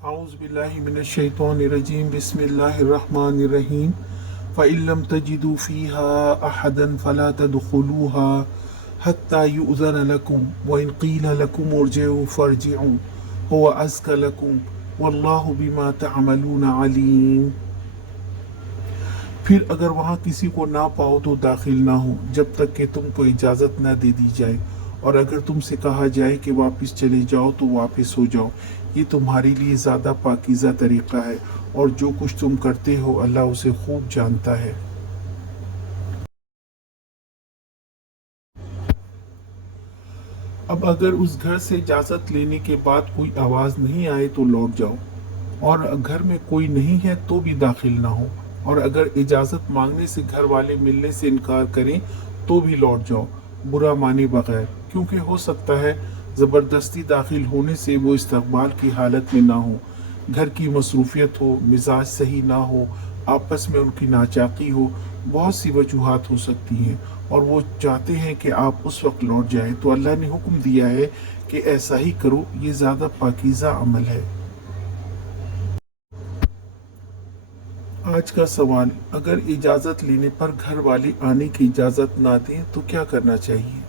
أعوذ بالله من الشيطان الرجيم بسم الله الرحمن الرحيم فإن لم تجدوا فيها أحدا فلا تدخلوها حتى يؤذن لكم وإن قيل لكم ارجعوا فارجعوا هو أزكى لكم والله بما تعملون عليم۔ پھر اگر وہاں کسی کو نہ پاؤ تو داخل نہ ہو جب تک کہ تم کو اجازت نہ دے دی جائے، اور اگر تم سے کہا جائے کہ واپس چلے جاؤ تو واپس ہو جاؤ، یہ تمہارے لیے زیادہ پاکیزہ طریقہ ہے، اور جو کچھ تم کرتے ہو اللہ اسے خوب جانتا ہے۔ اب اگر اس گھر سے اجازت لینے کے بعد کوئی آواز نہیں آئے تو لوٹ جاؤ، اور گھر میں کوئی نہیں ہے تو بھی داخل نہ ہو، اور اگر اجازت مانگنے سے گھر والے ملنے سے انکار کریں تو بھی لوٹ جاؤ، برا مانے بغیر، کیونکہ ہو سکتا ہے زبردستی داخل ہونے سے وہ استقبال کی حالت میں نہ ہو، گھر کی مصروفیت ہو، مزاج صحیح نہ ہو، آپس میں ان کی ناچاقی ہو، بہت سی وجوہات ہو سکتی ہیں، اور وہ چاہتے ہیں کہ آپ اس وقت لوٹ جائیں، تو اللہ نے حکم دیا ہے کہ ایسا ہی کرو، یہ زیادہ پاکیزہ عمل ہے۔ آج کا سوال: اگر اجازت لینے پر گھر والے آنے کی اجازت نہ دیں تو کیا کرنا چاہیے؟